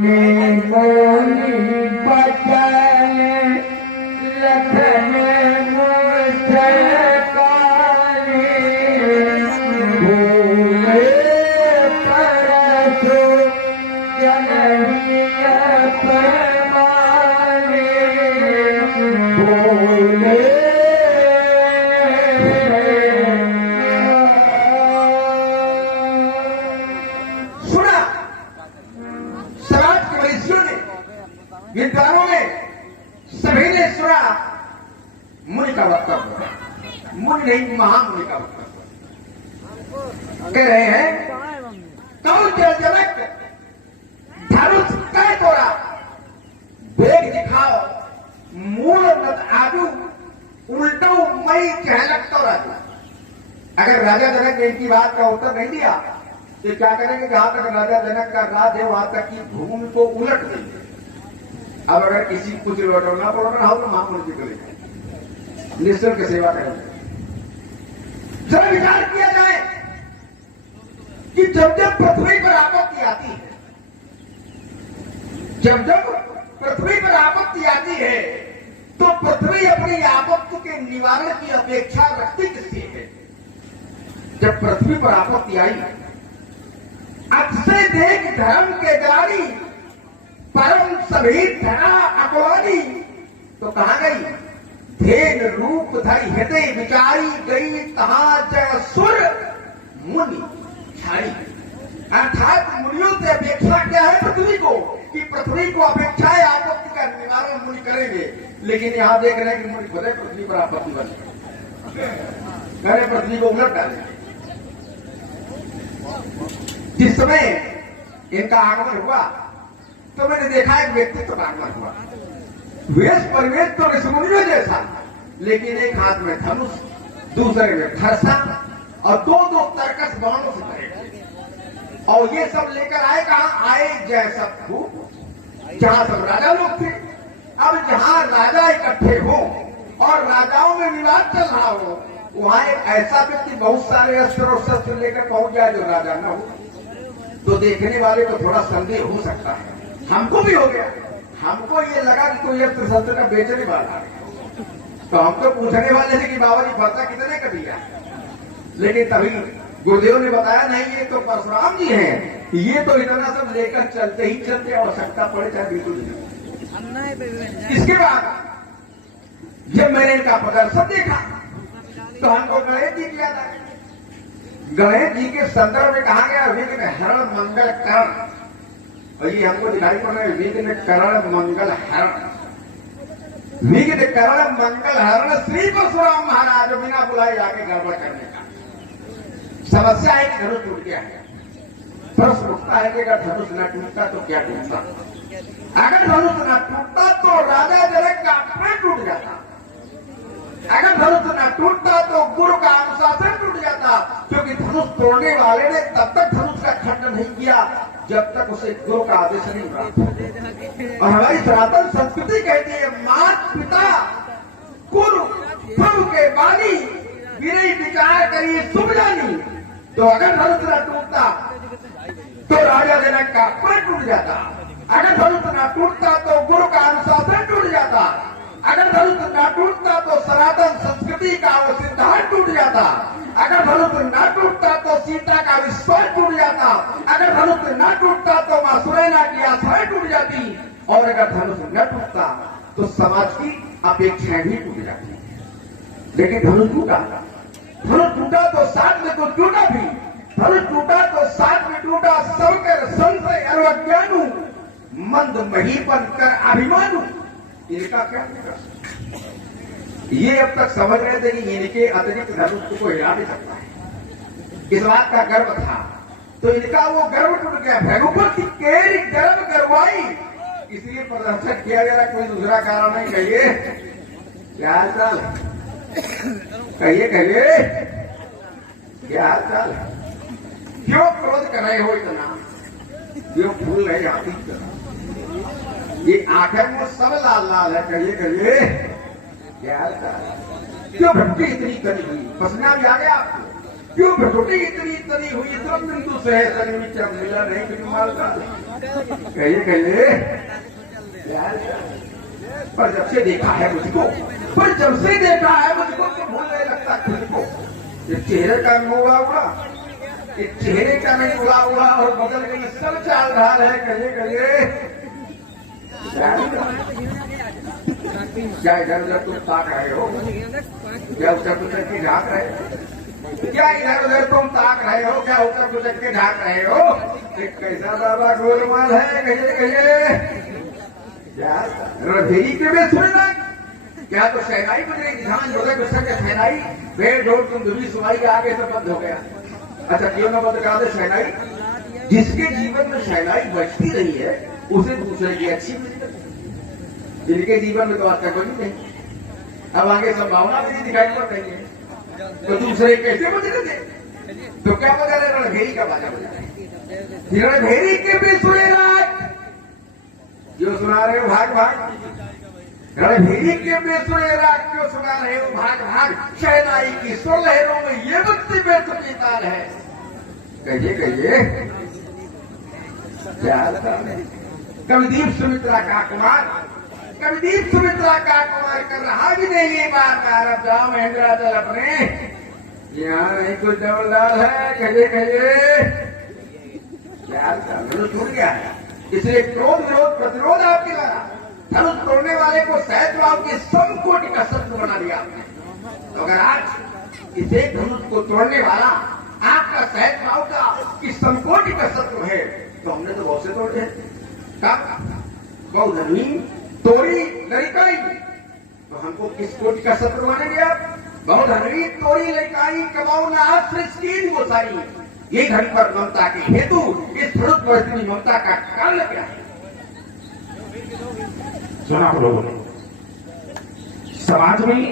मोनी बचन लखन मुस्काने भूले परसो जनहिया परमाने भूले विद्वानों ने सभी ने सुना मुनि का वक्तव्य, मुनि नहीं महामुनि का वक्तव्य। कह रहे हैं कौन के जनक धनुष कह तोरा वेग दिखाओ मूल नत आजू उल्टो मई कहलक तो राजू। अगर राजा जनक ने इनकी बात का उत्तर नहीं दिया तो क्या करेंगे? जहां तक राजा जनक का राज है वहां तक की भूमि को उलट देंगे। अब अगर किसी कुछ लौटना पड़ना हो तो महापुरुष जी को लेकर निःशुल्क सेवा करेंगे। जरा विचार किया जाए कि जब जब पृथ्वी पर आपत्ति आती है, जब जब पृथ्वी पर आपत्ति आती है तो पृथ्वी अपनी आपत्ति के निवारण की अपेक्षा रखती किससे है? जब पृथ्वी पर आपत्ति आई, अक्षय देख धर्म के गाड़ी परम सभी धरा अकवानी, तो कहां गई? धेन रूप धरी हृदय विचारी गई तहां जय सुर मुनि छाई। अर्थात मुनियों से अपेक्षा क्या है पृथ्वी को कि पृथ्वी को अपेक्षा है आपत्ति का निवारण मुनि करेंगे। लेकिन यहां देख रहे हैं कि मुनि खुद पृथ्वी पर आपत्ति बन करे, पृथ्वी को उलट डालेंगे। जिस समय इनका आगमन हुआ तो मैंने देखा एक व्यक्तित्व का आगमन हुआ। वेश परिवेश तो ऋषिमुनियों जैसा, लेकिन एक हाथ में धनुष, दूसरे में फरसा और दो दो तरकस बाणों से भरे। और ये सब लेकर आए कहां? आए जैसा खूब जहां सब राजा लोग थे। अब जहां राजा इकट्ठे हो और राजाओं में विवाद चल रहा हो, वहां एक ऐसा व्यक्ति बहुत सारे अस्त्र और शस्त्र लेकर पहुंच जाए जो राजा न हो, तो देखने वाले को थोड़ा संदेह हो सकता है। हमको भी हो गया, हमको ये लगा कि कोई अस्त्र शस्त्र का बेचने वाला है, तो हम तो पूछने वाले थे कि बाबा जी फरसा कितने का दिया। लेकिन तभी गुरुदेव ने बताया नहीं ये तो परशुराम जी हैं, ये तो इतना सब लेकर चलते ही चलते, आवश्यकता पड़े चाहे बिल्कुल नहीं। इसके बाद जब मैंने इनका प्रदर्शन देखा तो हमको गणेश जी किया था। गणेश जी के संदर्भ में कहा गया विघ्न हरण मंगल करण, और ये हमको दिखाई पड़ रहा है विघ्न करण मंगल हरण। विघ्न करण मंगल हरण श्री परशुराम महाराज बिना बुलाए आके गड़बड़ करने का। समस्या है कि धनुष टूट गया है। प्रश्न उठता है कि अगर धनुष न टूटता तो क्या टूटता? अगर धनुष न टूटता तो राजा जनक का अपना टूट जाता। अगर धनुष न टूटता तो गुरु का अनुशासन टूट जाता, क्योंकि धनुष तोड़ने वाले ने तब तक धनुष का खंडन नहीं किया जब तक उसे गुरु का आदेश नहीं प्राप्त। और हमारी सनातन संस्कृति कहती है माता पिता गुरु प्रभु के बानी विनय विचार करिए शुभ जानी। तो अगर धनुष न टूटता तो राजा जनक का अपना टूट जाता। अगर धनुष न टूटता तो गुरु का अनुशासन टूट जाता। अगर धनुष न टूटता तो सनातन संस्कृति का वो सिद्धांत टूट जाता। अगर धनुष न टूटता तो सीता का विश्वास टूट जाता। अगर धनुष न टूटता तो मां सुनैना की आशाएं टूट जाती। और अगर धनुष न टूटता तो समाज की अपेक्षाएं भी टूट जाती। लेकिन धनुष टूटा, धनुष टूटा तो साथ में तो टूटा भी। धनुष टूटा तो साथ में टूटा सबकर संशय अज्ञानू मंद महीपन कर अभिमानू। इनका क्या होगा? ये अब तक समझ रहे थे कि इनके अतिरिक्त धनुष को हिला नहीं सकता है, इस बात का गर्व था। तो इनका वो गर्व टूट गया। भैरूपति केरी गर्व गरवाई, इसलिए प्रदर्शन किया गया। कोई दूसरा कारण नहीं। कहिए क्या हाल चाल? कहिए कहिए क्या हाल चाल? क्यों क्रोध कर रहे हो इतना? क्यों फूल रहे हाथी इतना? ये आखिर में सब लाल लाल है। कहिए कहिए क्या हाल चाल? क्यों भट्टी इतनी करी हुई? पसीना भी आ गया आपको? क्यों भटोटी इतनी तनी हुई सब बिंदु से है तनी में क्या मिला नहीं कुछ माल का कहिए पर जब से देखा है मुझको तो भूलने लगता खुद को ये चेहरे का मुआ हुआ ये चेहरे का नहीं उड़ा हुआ और बदल गई सब चाल ढाल है कहिए क्या इधर उधर तुम ताक रहे हो क्या उत्तर पुछक के झाँक रहे हो क्या इधर उधर तुम ताक रहे हो क्या उत्तर पुछक के झाँक रहे हो एक कैसा बाबा गोलमाल है कहिए क्या रधेरी के में सुनना क्या तो शहनाई बन रही ध्यान जो गुस्सा के शहनाई भेड़ ढोल तुम दुबी सुनाई आगे से बंद हो गया अच्छा क्यों ना बंद करा दे शहनाई जिसके जीवन में शहनाई बचती रही है उसे दूसरे की अच्छी मिलती जिनके जीवन में तो आज तक बनी नहीं अब आगे संभावना भी नहीं दिखाई पड़ रही है तो दूसरे कैसे बजने दे तो क्या बजा रहे रणभेरी का बाजा बजा रहे रणभेरी के भी सुने रात जो सुना रहे हो भाग भाग रणभेरी के भी सुने रात क्यों सुना रहे हो भाग भाग शहनाई की सो लहरों में ये वक्ति बेसुनी ताल है कहिए क्या कविदीप सुमित्रा का कुमार कविदीप सुमित्रा का कुमार कर रहा भी नहीं है बार बार अब जाओ महेंद्राचल अपने यहाँ नहीं कुछ डबलदार है कहिए क्या धनुष टूट गया है इसलिए क्रोध विरोध प्रतिरोध आपके द्वारा धनुष तोड़ने वाले को सहजभाव के समकोटि का शस्त्र बना दिया आपने तो अगर आज इसे धनुष को तोड़ने वाला आपका सहजभाव का कि समकोटि का शस्त्र है तो हमने तो बहुत से तोड़े बहुधनी तोड़ी लड़काई तो हमको किस कोटि का शत्रु मानेंगे आप बहुधनी तोड़ी लड़काई कमाऊ नाथ सृष्टि गोसाई ये घड़ी पर ममता के हेतु इस फरुत परिस्थिति ममता का कारण क्या है सुना आप लोगों ने समाज में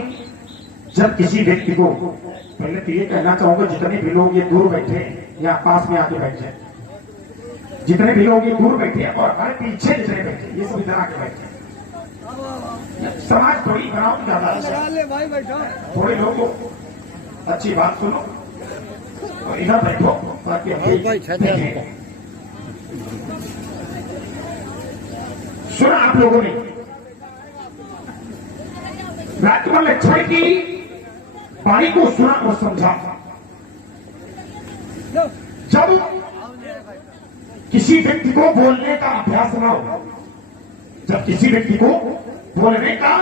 जब किसी व्यक्ति को पहले तो ये कहना चाहूंगा जितने भी लोग ये दूर बैठे या पास में आके बैठे जितने भी लोग ये दूर बैठे और हमारे पीछे जितने बैठे ये सब इधर आके बैठे समाज थोड़ी बनाओ ज्यादा थोड़े लोगों अच्छी बात सुनो और इधर बैठो ताकि सुना आप लोगों ने राजकुमार लक्ष्मण की वाणी को सुना और समझा जब किसी व्यक्ति को बोलने का अभ्यास न हो जब किसी व्यक्ति को बोलने का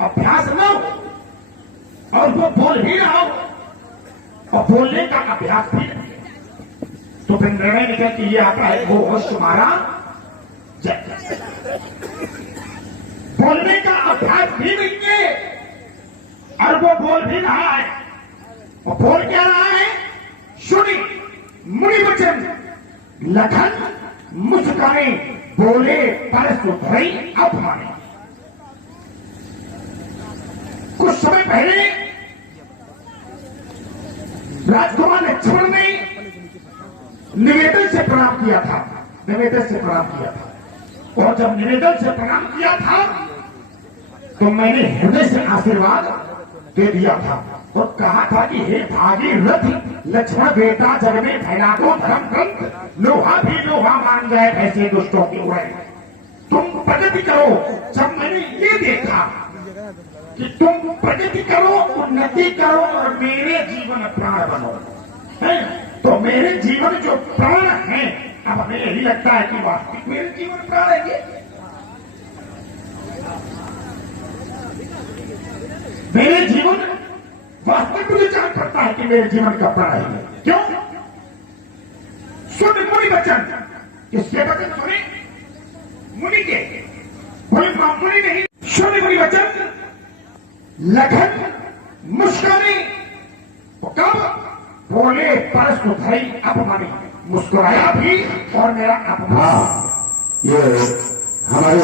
अभ्यास न हो और वो बोल भी रहा हो और बोलने का अभ्यास भी नहीं तो फिर निर्णय निकल के ये आता है वो होश तुम्हारा बोलने का अभ्यास भी नहीं है और वो बोल भी रहा है वो बोल क्या रहा है सुनी मुनि वचन लखन मुस्काने बोले पर सुधरी अपमाने कुछ समय पहले राजकुमार लक्ष्मण ने निवेदन से प्रणाम किया था और जब निवेदन से प्रणाम किया था तो मैंने हृदय से आशीर्वाद दे दिया था और कहा था कि हे भागीरथ लक्ष्मण बेटा जग में फैला दो धर्म ग्रंथ लोहा भी लोहा मान जाए ऐसे दुष्टों की ओर तुम प्रगति करो जब मैंने ये देखा कि तुम प्रगति करो उन्नति करो और मेरे जीवन प्राण बनो है तो मेरे जीवन जो प्राण है अब हमें यही लगता है कि वास्तविक मेरे जीवन प्राण है ये मेरे जीवन वास्तविक मुझे जान पड़ता है कि मेरे जीवन का प्राण है क्यों सुन मुनि वचन किसके वचन सुने मुनि के कोई मुनि नहीं सुन मुनि वचन लखन मुस्काने कब बोले पर सुधरी अपमानी मुस्कुराया भी और मेरा अपमान ये हमारे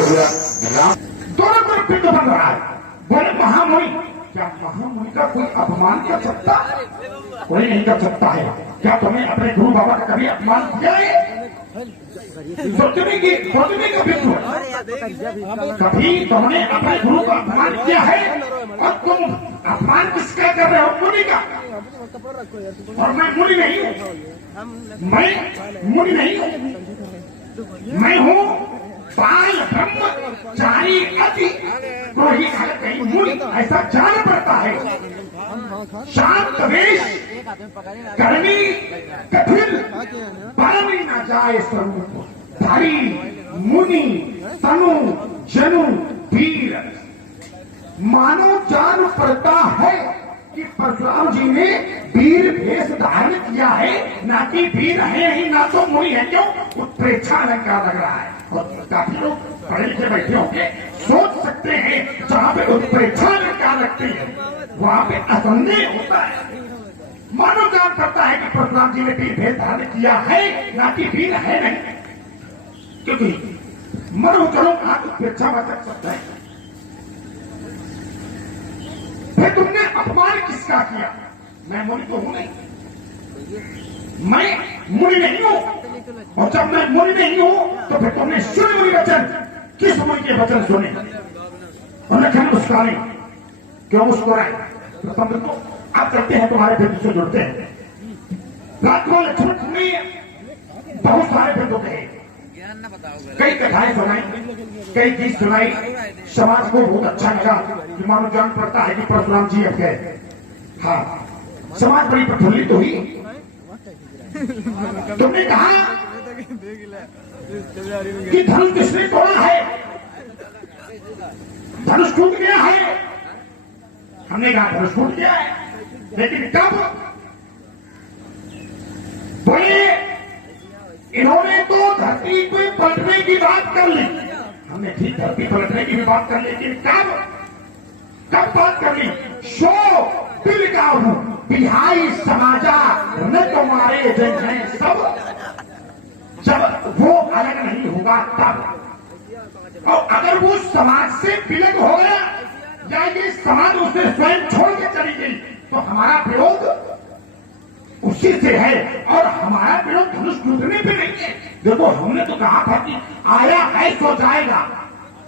दोनों तरफ पिंड बन रहा है बोले महामुनि क्या महामुनि का कोई अपमान कर सकता कोई नहीं कर सकता है क्या तुम्हें अपने गुरु बाबा का कभी अपमान किया है सोचने का बिंदु कभी तुमने अपने गुरु का अपमान किया है? और तुम अपमान किसका कर रहे हो? मुनि का। और मैं मुनि नहीं हूँ, मैं मुनि नहीं हूँ, मैं हूँ बाल ब्रह्मचारी अति पुरोहित। कहीं मुनि ऐसा जान पड़ता है। शांत वेश करनी कठिन पानी न जाए स्वरूप धारी मुनि तनु जनु वीर। मानो जान पड़ता है कि परशुराम जी ने वीर भेष धारण किया है, ना कि वीर है ही ना तो मुनि है। क्यों? उत्प्रेक्षा अलंकार लग रहा है। और काफी लोग पढ़े लिखे बैठे होंगे, सोच सकते हैं जहां पे उत्प्रेक्षा अलंकार लगती है वहां पे असंदेह होता है। मानो जान करता है कि परशुराम जी ने वीर भेष धारण किया है, ना कि वीर है नहीं। क्योंकि मरो चलो आप उत्प्रेक्षा में कर सकते हैं। फिर तुमने अपमान किसका किया? मैं मुनि तो हूं नहीं, मैं मुनि नहीं हूं। और जब मैं मुनि नहीं हूं तो फिर तुमने सुने मुनि वचन। किस मुनि के वचन सुने? उन्हें क्या मुस्कुराए? क्यों मुस्कुराए? तो तुम तो आप करते हैं, तुम्हारे फिर से जुड़ते हैं। रात को लक्ष्मण में बहुत सारे फिर कहे, कई कथाएं सुनाई, कई गीत सुनाई। समाज को बहुत अच्छा लगा कि मानो जान पड़ता है कि परशुराम जी अब गए। हाँ, समाज बड़ी प्रफुल्लित हुई। तुमने कहा कि धनुष किसने तोड़ा है? धनुष टूट गया है। हमने कहा धनुष टूट गया है, लेकिन कब? बोले इन्होंने तो धरती पे पलटने की बात कर ली। हमने ठीक धरती पलटने की भी बात कर ली, लेकिन कब बात कर ली? शो दिल का हूं बिहाई समाजा न तुम्हारे जन हैं सब। जब वो अलग नहीं होगा तब। और अगर वो समाज से विलग हो गया या ये समाज उसे स्वयं छोड़ के चली गई तो हमारा विरोध उसी से है। और हमारा विरोध धनुष टूटने पे नहीं है। देखो, हमने तो कहा था कि आया है सो जाएगा।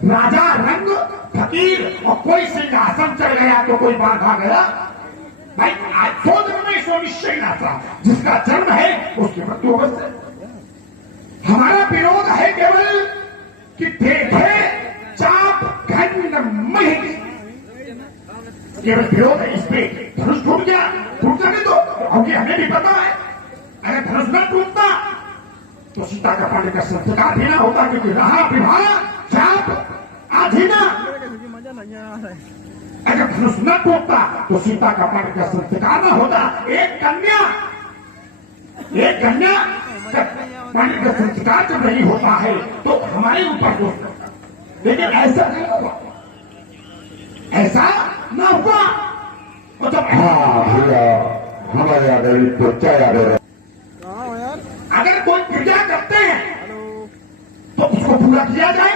राजा रंग फकीर और कोई सिंहासन चढ़ गया तो कोई बाधा गया भाई। आज सो जन्म में सो निश्चय ना था। जिसका जन्म है उसकी मृत्यु अवश्य। हमारा विरोध है केवल कि देखे चाप घन मही, केवल विरोध है इस पे। धनुष टूट गया, टूट जाने दो, क्योंकि हमें भी पता है अगर धनुष न टूटता तो सीता का पानी का संस्कार भी ना होता। क्योंकि रहा विवाह चाप आधीना। अगर धनुष न टूटता तो सीता का पानी का संस्कार न होता। एक कन्या पानी का संस्कार जब नहीं होता है तो हमारे ऊपर दोष लगता। लेकिन ऐसा नहीं हुआ, ऐसा न हुआ। तो जब हमारे आगे पूछा याद है। अगर कोई पूजा करते हैं तो उसको पूरा किया जाए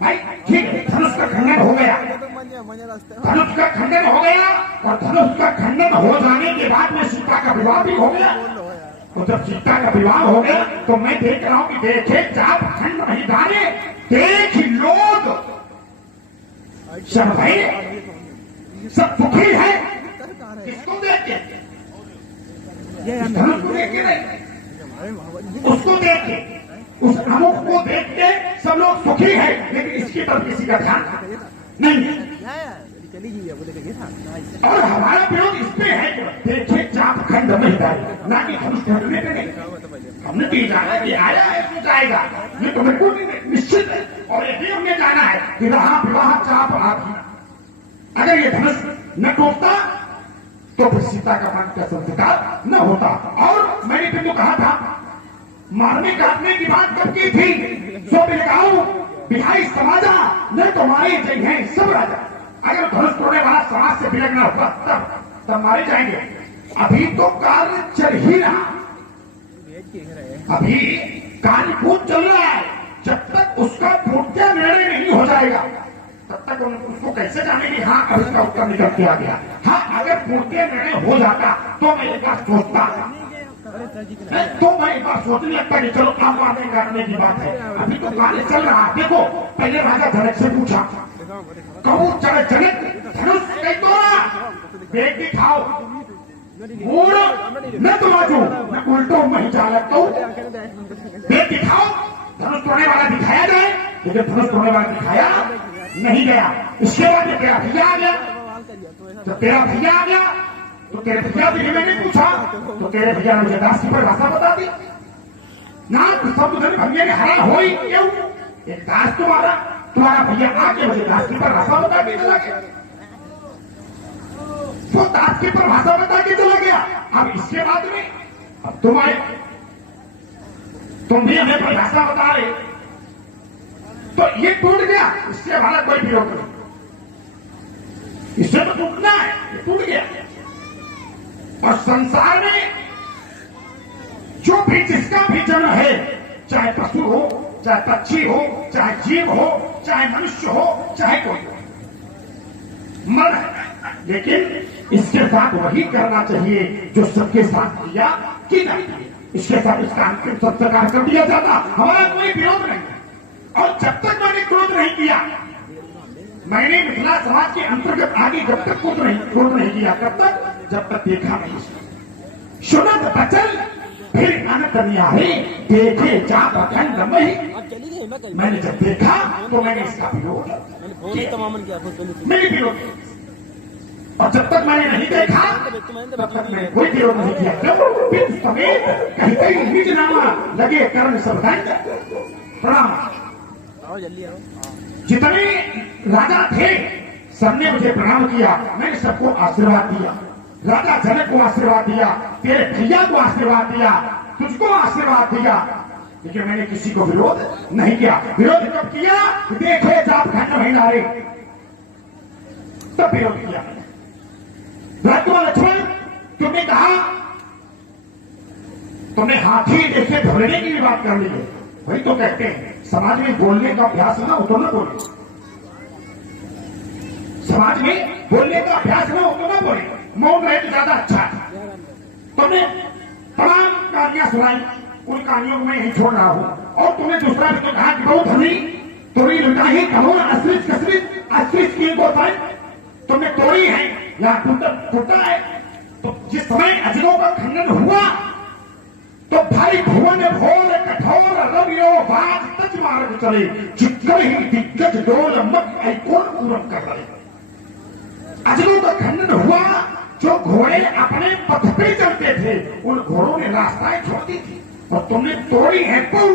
भाई। ठीक है, धनुष का खंडन हो गया, धनुष का खंडन हो गया। और धनुष का खंडन हो जाने के बाद में सीता का विवाह भी हो गया। तो जब सीता का विवाह हो गया तो मैं देख रहा हूं कि देखे चाप खंड नहीं डाले, देख लोग सब भाई सब सुखी है। किसको देख के? धनुष को देख के नहीं, उसको देख के, उस अमुख को देख के सब लोग सुखी है। लेकिन इसकी तरफ किसी का ध्यान नहीं। और हमारा विरोध इसमें है कि देखे चाप खंड नहीं डाले, ना कि धनुष टूटने पे नहीं। हमने भी जाना कि आया है तो जाएगा, ये तो बिल्कुल निश्चित है। और ये भी हमने जाना है कि रहा विवाह चाप आधी। अगर ये धनुष न टूटता तो फिर सीता का मन का संस्कार न होता। और मैंने फिर तो कहा था, मारने काटने की बात कब की थी? सो बिलगाऊ बिहाई समाजा न तुम्हारे जय हैं सब राजा। अगर धनुष तोड़ने वाला समाज से बिलगना हुआ तब मारे जाएंगे। अभी तो कार्य चल ही रहा, अभी कार्य खूब चल रहा है। जब तक उसका पूर्णतः निर्णय नहीं हो जाएगा तब तक उसको कैसे जानेंगे? हाँ, अब इसका उत्तर निकल के आ गया। हाँ, अगर पूर्णतः निर्णय हो जाता तो मैं एक बात सोचता तो मैं एक बार सोचने लगता कि चलो आप आने करने की बात है, अभी तो कार्य चल रहा है। देखो पहले राजा जनक से पूछा, कहूँ चले जनक धनुष कई तोड़ा, बेग दिखाओ, मूड न तो बाजू न उल्टो मैं चालक तो बेग दिखाओ, धनुष तोड़ने वाला दिखाया जाए। लेकिन धनुष तोड़ने वाला दिखाया नहीं गया। इसके बाद तेरा भैया आ गया, तो तेरा भैया आ गया तो तेरे भैया से मैंने पूछा तो तेरे भैया ने मुझे दास की परिभाषा बता दी ना। सब भैया ने हरा हो ही क्यों, एक दास तुम्हारा भैया आके मुझे दास की परिभाषा बता के चला गया, वो दास की परिभाषा बता के चला गया। अब इसके बाद में अब तुम भी हमें परिभाषा बता रहे, तो ये टूट गया, इससे हमारा कोई विरोध नहीं, इससे तो टूटना है, ये टूट गया। और संसार में जो भी जिसका भी जन्म है, चाहे पशु हो, चाहे पक्षी हो, चाहे जीव हो, चाहे मनुष्य हो, चाहे कोई हो, मर है। लेकिन इसके साथ वही करना चाहिए जो सबके साथ किया कि नहीं किया, इसके साथ इसका अंतिम संस्कार कर दिया जाता, हमारा कोई विरोध नहीं है। और जब तक मैंने क्रोध नहीं किया, मैंने मिथिला समाज के अंतर्गत आगे जब तक क्रोध नहीं किया, कब तक, जब तक देखा नहीं, सुनत बचल फिर अनंत न्यारे, देखे जा प्रखंड में। मैंने जब देखा तो मैंने इसका विरोध मेरी विरोध, और जब तक मैंने नहीं देखा तब तक मैंने कोई विरोध नहीं किया। जब समेत कहीं कहीं निज नामा लगे कर्ण सब प्रणाम। जितने राजा थे सबने मुझे प्रणाम किया, मैंने सबको आशीर्वाद दिया। राजा जनक को आशीर्वाद दिया, तेरे भैया को आशीर्वाद दिया, तुझको आशीर्वाद दिया, लेकिन मैंने किसी को विरोध नहीं किया। विरोध कब किया, देखे जात खंड महिलारे, तब विरोध किया। राजकुमार लक्ष्मण, तुमने कहा, तुमने हाथी जैसे ढोलने की भी बात कर ली है, वही तो कहते हैं समाज में बोलने का अभ्यास ना हो तो ना बोले, समाज में बोलने का अभ्यास ना हो तो ना बोले, मौन रहे तो ज्यादा अच्छा है। तुमने तमाम कहानियां सुनाई, उन कहानियों को मैं यही छोड़ रहा हूं। और तुमने दूसरा भी तो कहा कि बहुत हमी तोड़ी लुटाही कहो असरित कसरित असरित की गोताई, तुमने तोड़ी है या टूटा है। तो जिस समय अजरों का खंडन हुआ तो भाई भुवन भोर कठोर रवियो बाज तज मार्ग चले, जिक्र ही दिग्गज डोल मत ऐकोन पूरम कर रहे। अजरों का खंडन हुआ, जो घोड़े अपने पथ पे चलते थे उन घोड़ों ने रास्ताएं छोड़ दी थी, और तुमने तोड़ी है पुल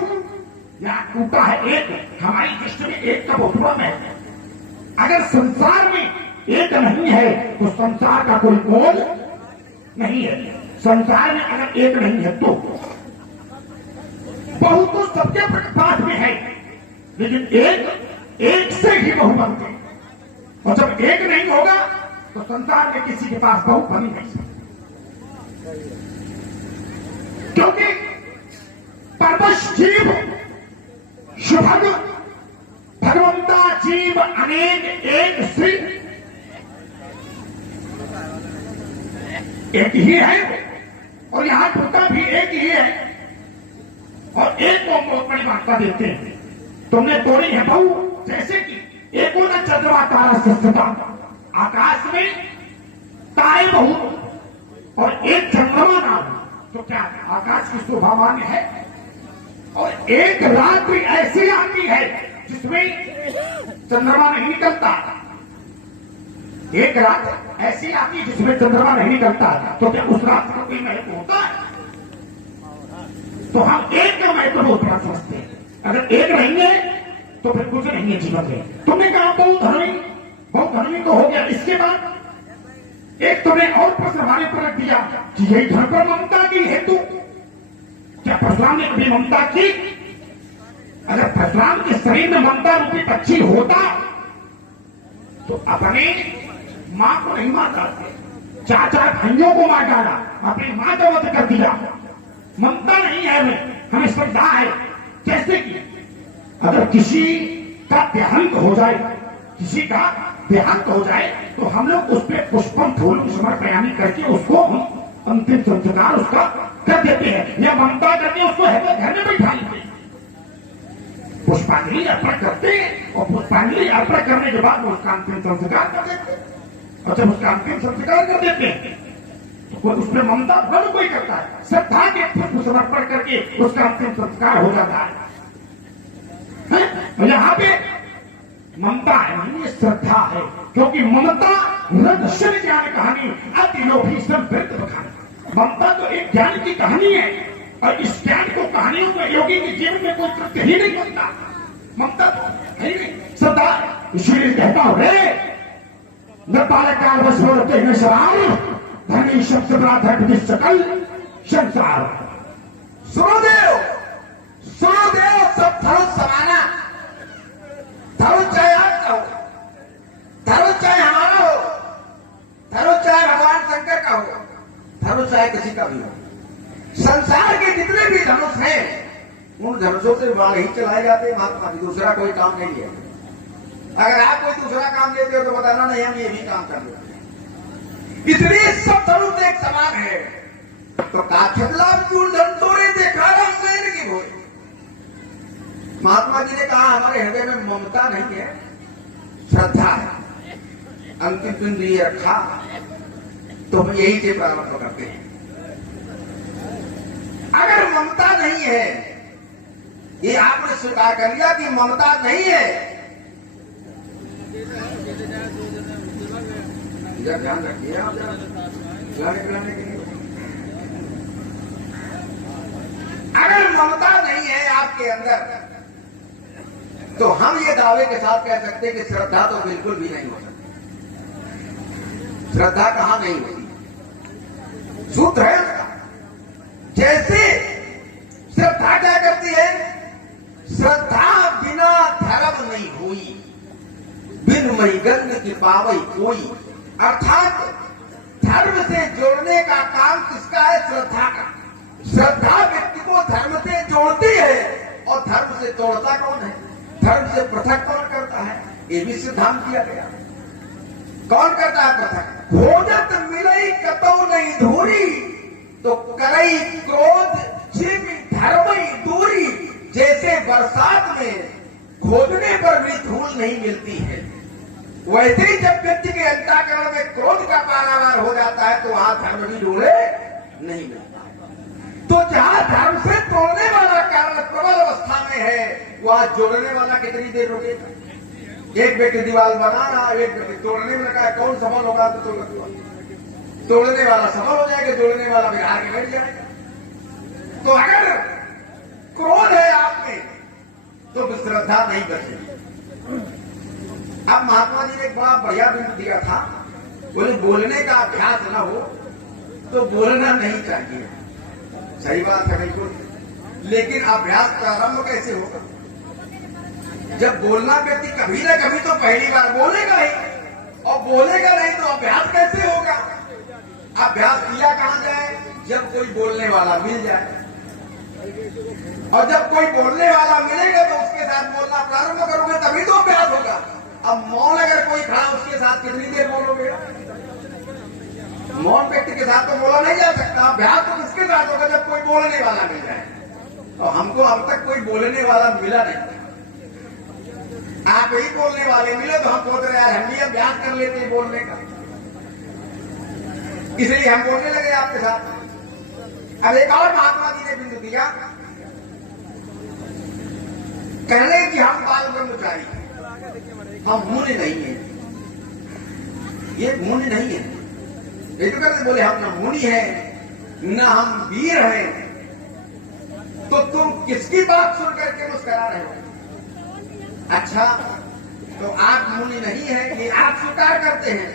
या टूटा है एक। हमारी दृष्टि में एक का बहुत है। अगर संसार में एक नहीं है तो संसार का कोई मोल नहीं है। संसार में अगर एक नहीं है तो बहु तो सबके पास में है, लेकिन एक से ही बहु बनते, और जब एक नहीं होगा तो संसार में किसी के पास बहु बनी नहीं सकती। क्योंकि परमश जीव शुभग भगवंता जीव अनेक एक श्री एक ही है, और यहां टूटा भी एक ही है, और एक को बहुत बड़ी मात्रा देते हैं। तुमने तोड़ी है बहु, जैसे कि एक न चंद्रमा तारा सस्ता, आकाश में तारे बहुत और एक चंद्रमा ना हो तो क्या आकाश की शोभा मान्य है। और एक रात्रि ऐसी आती है जिसमें चंद्रमा नहीं निकलता, एक रात ऐसी आती है जिसमें चंद्रमा नहीं निकलता, तो क्या उस रात का कोई महत्व होता है? तो हम एक का महत्व बहुत बड़ा समझते हैं। अगर एक नहीं है तो फिर कुछ नहीं है जीवन में। तुमने कहा बहुत धर्मी तो हो गया। इसके बाद एक तुमने और प्रश्न हमारे ऊपर रख दिया कि यही धर्म पर ममता की हेतु, क्या परशुराम ने कभी ममता की? अगर परशुराम के शरीर में ममता रूपी पक्षी होता तो अपने मां को नहीं मार डालते, चाचा भाइयों को मार डाला, अपनी मां का वध कर दिया। ममता नहीं है हमें श्रद्धा है। जैसे कि अगर किसी का देहांत हो जाए, तो हम लोग उस पर पुष्पम फूल समर्पयामी करके उसको अंतिम संस्कार उसका कर देते हैं या ममता करके उसको घर में बैठा लेते हैं। पुष्पांजलि अर्पण करते हैं और पुष्पांजलि अर्पण करने के बाद उसका अंतिम संस्कार कर देते हैं। और जब उसका अंतिम संस्कार कर देते हैं तो उसमें ममता बन कोई करता है, श्रद्धा के पुष्प समर्पण करके उसका अंतिम संस्कार हो जाता है। तो यहाँ पे ममता है नहीं श्रद्धा है, क्योंकि ममता रदशन ज्ञान कहानी अति लोभी संवृत्त बखानी। ममता तो एक ज्ञान की कहानी है और इस ज्ञान को कहानियों को योगी के जीवन में कोई कृत्य ही नहीं बनता। ममता तो है नहीं श्रद्धा। इसलिए कहता हूं रे न बालकाल बस होते हैं शराब धनी शब्द बड़ा धर्म सकल संसार। सुरोदेव सब धर्म समाना, धर्म चाहे आपका हो, धर्म चाहे हमारा हो, धर्म चाहे भगवान शंकर का हो, धर्म चाहे किसी का भी हो। संसार के जितने भी धनुष हैं उन धनुषों से बाण ही चलाए जाते हैं महात्मा जी, दूसरा कोई काम नहीं है। अगर आप कोई दूसरा काम लेते हो तो बताना नहीं हम ये भी काम कर लेते हैं। इसलिए सब धनुष एक समान है। तो काछला चूर्धन तोरे देखा रामायण की भोज। महात्मा जी ने कहा हमारे हृदय में ममता नहीं है, श्रद्धा है। अंतिम बिंदु ये रखा तो हम यही से प्रारंभ करते हैं। अगर ममता नहीं है, ये आपने स्वीकार कर लिया कि ममता नहीं है, ध्यान रखिए आप खिलाने के लिए। अगर ममता नहीं है आपके अंदर तो हम ये दावे के साथ कह सकते हैं कि श्रद्धा तो बिल्कुल भी नहीं हो सकती। श्रद्धा कहां नहीं होती, सूत्र है उसका। जैसे श्रद्धा क्या करती है, श्रद्धा बिना धर्म नहीं हुई, बिन महिगंध की पावई कोई। अर्थात धर्म से जोड़ने का काम किसका है, श्रद्धा का। श्रद्धा व्यक्ति को धर्म से जोड़ती है और धर्म से तोड़ता कौन है, धर्म से पृथक कौन करता है, ये भी सिद्धांत किया गया। कौन करता है पृथक, खोजत मिलई कतौ नहीं धूरी तो करई क्रोध छिप धर्मई दूरी। जैसे बरसात में खोजने पर भी धूल नहीं मिलती है, वैसे ही जब व्यक्ति के अंतःकरण में क्रोध का पारावार हो जाता है तो वहां धर्म भी ढूंढे नहीं मिलता। तो जहां धर्म से तोड़ने वाला कारण प्रबल अवस्था में है, वहां जोड़ने वाला कितनी देर रुकेगा। एक व्यक्ति दीवार बना रहा, एक व्यक्ति तोड़ने में लगा, कौन सफल होगा, तो तोड़ने वाला सफल हो जाएगा, जोड़ने वाला बिहार के बैठ जाएगा। तो अगर क्रोध है आप में तो श्रद्धा नहीं बचेगी। अब महात्मा जी ने एक बड़ा बढ़िया बिंदु दिया था, बोले बोलने का अभ्यास न हो तो बोलना नहीं चाहिए। सही बात है बिल्कुल, लेकिन अभ्यास प्रारंभ कैसे होगा, जब बोलना व्यक्ति कभी न कभी तो पहली बार बोलेगा ही, और बोलेगा नहीं तो अभ्यास कैसे होगा। अभ्यास किया कहां जाए, जब कोई बोलने वाला मिल जाए, और जब कोई बोलने वाला मिलेगा तो उसके साथ बोलना प्रारंभ करोगे तभी तो अभ्यास होगा। अब मौन अगर कोई खड़ा उसके साथ कितनी देर बोलोगे, मौन व्यक्ति के साथ तो बोला नहीं जा सकता। अभ्यास तो किसके साथ होगा, जब कोई बोलने वाला मिल जाए। और हमको अब तक कोई बोलने वाला मिला नहीं। आप ही बोलने वाले मिले तो हम सोच रहे यार हम भी अभ्यास कर लेते हैं बोलने का, इसलिए हम बोलने लगे आपके साथ। अब एक और महात्मा जी ने बिंदु दिया, कहने कि हम बाल ब्रह्मचारी, हम मुनि नहीं है। ये मुनि नहीं है, ये तो कहते बोले हम न मुनि है न हम वीर हैं, तो तुम किसकी बात सुन करके मुस्करा रहे हो। अच्छा, तो आप मुनि नहीं है ये आप स्वीकार करते हैं,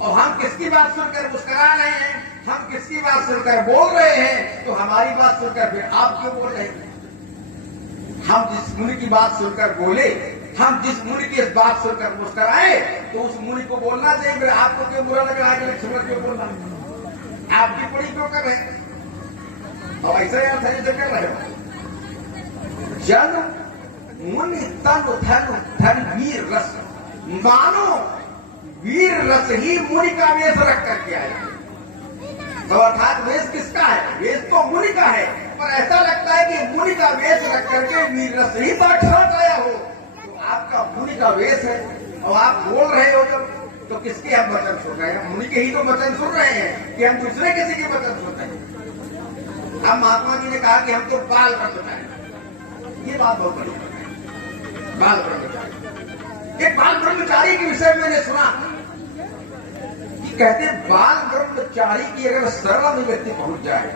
और हम किसकी बात सुनकर मुस्करा रहे हैं, हम किसकी बात सुनकर बोल रहे हैं, तो हमारी बात सुनकर फिर आप क्यों बोल रहे हैं। हम जिस मुनि की बात सुनकर बोले, हम जिस मुनि की इस बात सुनकर मुस्कराए, तो उस मुनि को बोलना चाहिए। फिर आपको क्यों बुरा लग रहा है कि लक्ष्मण क्यों बोलना, आप टिप्पणी क्यों कर रहे हैं, और ऐसा अर्थ है जैसे कर रहे हो। जन मुनि तन धन धन वीर रस, मानो वीर रस ही मुनि का वेश रख करके आए। तो अर्थात वेश किसका है? वेश तो मुनि का है, पर ऐसा लगता है कि मुनि का वेश रख करके वीर रस ही साक्षात आया हो। तो आपका मुनि का वेश है और आप बोल रहे हो जब, तो किसके हम वचन सुन रहे हैं? मुनि के ही तो वचन सुन रहे हैं कि हम दूसरे किसी के वचन सुन रहे हैं। अब महात्मा जी ने कहा कि हम तो बाल ब्रह्मचारी, ये बात बहुत बड़ी है। बाल ब्रह्मचारी, एक बाल ब्रह्मचारी के विषय में मैंने सुना कि कहते हैं बाल ब्रह्मचारी की अगर शरण में व्यक्ति पहुंच जाए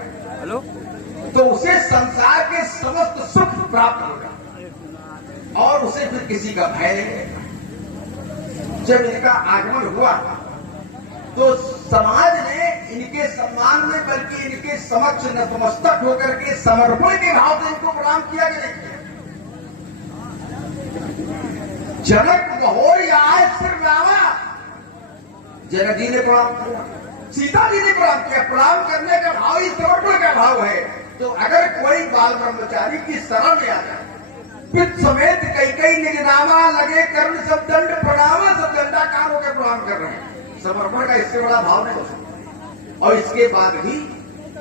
तो उसे संसार के समस्त सुख प्राप्त होगा और उसे फिर किसी का भय नहीं रहेगा। जब इनका आगमन हुआ तो समाज ने इनके सम्मान में बल्कि इनके समक्ष नतमस्तक होकर के समर्पण के भाव से इनको प्रणाम किया कि नहीं किया? जनक बहोर आए सिर रामा, जनक जी ने प्रणाम किया, सीता जी ने प्रणाम किया। प्रणाम करने का भाव ही समर्पण का भाव है। तो अगर कोई बाल ब्रह्मचारी की शरण में आ जाए, पित समेत कई निगनामा लगे कर्ण सब दंड प्रणाम, सब दंडाकार होकर प्रणाम कर रहे हैं, समर्पण का इससे बड़ा भाव नहीं हो सकता। और इसके बाद भी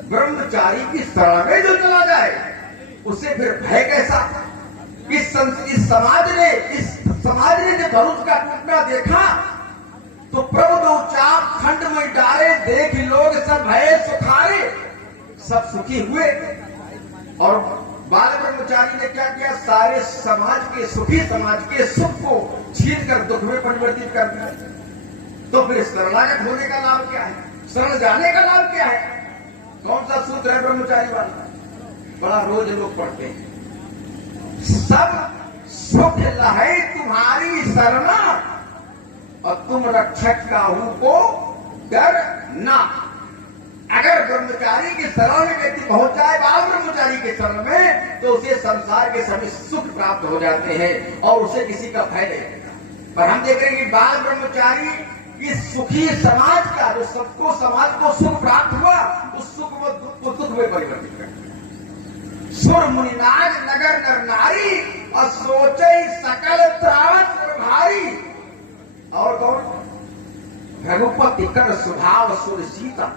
ब्रह्मचारी की शरण में जो चला जाए उसे फिर भय कैसा? इस समाज ने जब धनुष का टूटना देखा तो प्रभु दो चाप खंड में डाले, देख लोग सब भय सुखारे, सब सुखी हुए। और बाल ब्रह्मचारी ने क्या किया? सारे समाज के सुखी समाज के सुख को छीन कर दुख में परिवर्तित कर दिया। तो फिर शरणागत होने का लाभ क्या है? शरण जाने का लाभ क्या है? कौन सा सूत्र है ब्रह्मचारी वाला? बड़ा रोज लोग पढ़ते हैं, सब सुख लहे तुम्हारी शरणा और तुम रक्षक काहू को डर ना। अगर ब्रह्मचारी के शरण में व्यक्ति पहुंच जाए, बाल ब्रह्मचारी के शरण में, तो उसे संसार के सभी सुख प्राप्त हो जाते हैं और उसे किसी का भय नहीं रहता। पर हम देख रहे हैं कि बाल ब्रह्मचारी इस सुखी समाज का, जो सबको समाज को सुख प्राप्त हुआ, उस सुख को दुख में परिवर्तित कर दिया। सुर मुनिनाग नगर नर नारी और सोचे सकल त्रावत भारी। और कौन? रघुपति कर स्वभाव सुर सीता,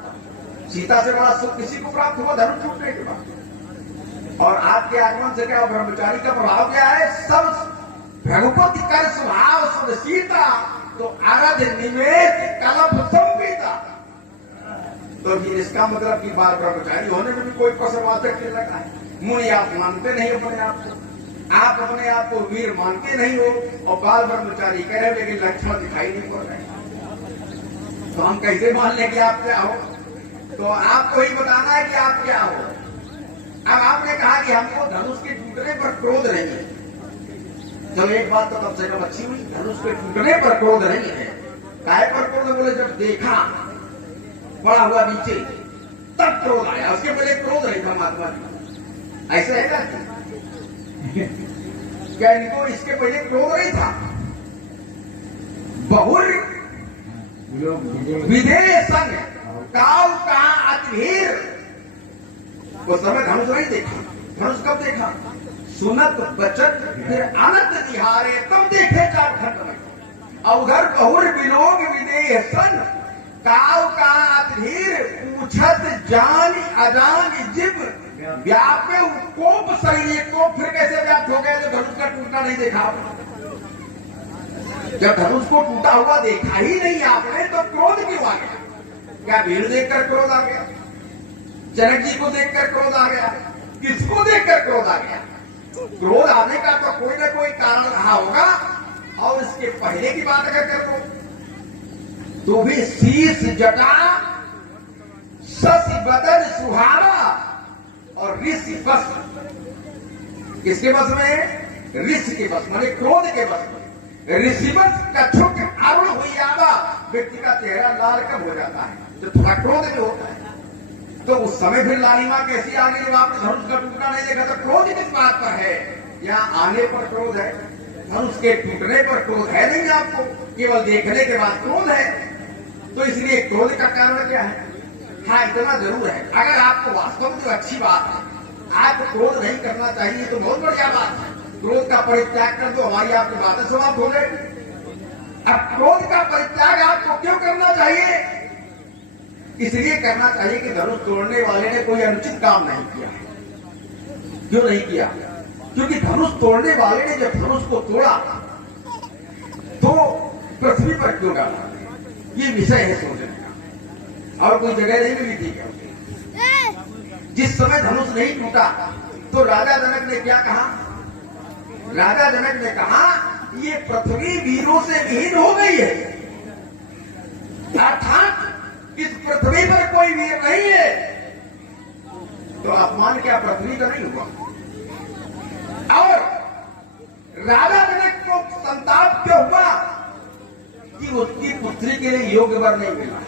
सीता से बड़ा सुख किसी को प्राप्त हुआ धनुष टूटने के बाद। और आपके आगमन से क्या ब्रह्मचारी का प्रभाव क्या है? सब रघुपति कर स्वभाव सुर सीता, तो आराध्य निवेश कलप संपीता। तो फिर इसका मतलब कि बाल ब्रह्मचारी होने में भी कोई कसरवाचक नहीं लगा है। मुनि आप मानते नहीं अपने आप को, आप अपने आप को वीर मानते नहीं हो और बाल ब्रह्मचारी कह रहे, लेकिन लक्षण दिखाई नहीं पड़ रहे। तो हम कैसे मान लें कि आप क्या हो? तो आपको ही बताना है कि आप क्या हो। अब आपने कहा कि हमको धनुष के टूटने पर क्रोध नहीं है, चलो एक बात तो कम से कम अच्छी हुई, धनुष के टूटने पर क्रोध नहीं है। काय पर क्रोध? बोले जब देखा पड़ा हुआ नीचे तब क्रोध आया, उसके पहले क्रोध नहीं था महात्मा जी। ऐसा है ना? क्या इनको इसके पहले क्रोध नहीं था? बहुर विधेय संग काव का अधीर। उस समय धनुष नहीं देखा। धनुष कब देखा? सुनत बचत फिर आनंद निहारे, तब देखे चार खंड में। और उधर बहुर विलोक विदेह सन काव का अधीर, पूछत जान अजान जिब व्यापे कोप शरीर। तो फिर कैसे व्याप्त हो गए? जो धनुष का टूटना नहीं देखा आपने? जब धनुष को टूटा हुआ देखा ही नहीं आपने तो क्रोध क्यों आ गया? क्या भीड़ देखकर क्रोध आ गया? जनक जी को देखकर क्रोध आ गया? किसको देखकर क्रोध आ गया? क्रोध आने का तो कोई ना कोई कारण रहा होगा। और इसके पहले की बात अगर कर दो तो भी शीश जटा शशि बदन सुहारा और ऋषि बस। किसके बस में? ऋषि के बस, माने क्रोध के बस में। ऋषि बस कछुक अरुण हुई आवा। व्यक्ति का चेहरा लाल कब हो जाता है? तो थोड़ा क्रोध में होता है। तो उस समय फिर लालिमा कैसी आ गई? जब आपने धनुष का टूटना नहीं देखा तो क्रोध किस बात पर है? यहाँ आने पर क्रोध है, धनुष के टूटने पर क्रोध है नहीं आपको, केवल देखने के बाद क्रोध है। तो इसलिए क्रोध का कारण क्या है? हाँ, इतना जरूर है, अगर आपको वास्तव में जो अच्छी बात है, आपको क्रोध नहीं करना चाहिए तो बहुत बढ़िया बात है। क्रोध का परित्याग कर दो, हमारी आपकी बातें समाप्त हो गई। अब क्रोध का परित्याग आपको क्यों करना चाहिए? इसलिए करना चाहिए कि धनुष तोड़ने वाले ने कोई अनुचित काम नहीं किया। क्यों नहीं किया? क्योंकि धनुष तोड़ने वाले ने जब धनुष को तोड़ा तो पृथ्वी पर क्यों डाला, ये विषय है सोचने का। और कोई जगह नहीं मिली थी क्या? जिस समय धनुष नहीं टूटा तो राजा जनक ने क्या कहा? राजा जनक ने कहा ये पृथ्वी वीरों से विहीन हो गई है, अर्थात इस पृथ्वी पर कोई वीर नहीं है। तो अपमान क्या पृथ्वी का नहीं हुआ? और राजा जनक को संताप क्यों हुआ कि उसकी पुत्री के लिए योग्य वर नहीं मिला?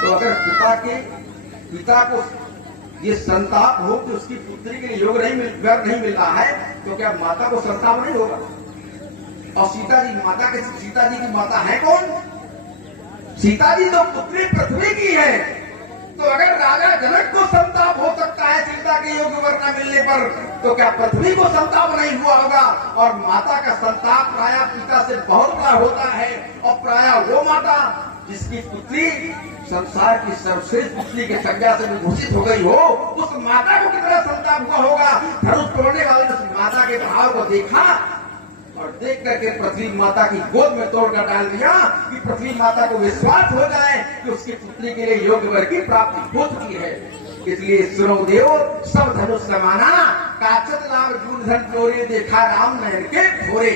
तो अगर पिता को ये संताप हो कि उसकी पुत्री के लिए वर नहीं मिल रहा है, तो क्या माता को संताप नहीं होगा? और सीता जी की माता है कौन? सीता जी तो पुत्री पृथ्वी की है। तो अगर राजा जनक को संताप हो सकता है सीता के योग्य वर न मिलने पर, तो क्या पृथ्वी को संताप नहीं हुआ होगा? और माता का संताप प्राय पिता से बहुत बड़ा होता है, और प्राय वो माता जिसकी पुत्री संसार की सर्वश्रेष्ठ पुत्री के संज्ञा से विभूषित हो गई हो, उस माता को कितना संताप हुआ होगा। धनुष तोड़ने वाले ने उस माता के भाव को देखा और देख करके पृथ्वी माता की गोद में तोड़कर डाल दिया कि पृथ्वी माता को विश्वास हो जाए कि उसकी पुत्री के लिए योग्य वर की प्राप्ति हो चुकी है। इसलिए सुनो देव सब धनुष समाना, काचत लाभ जून धन चोरे, देखा राम नयन के भोरे।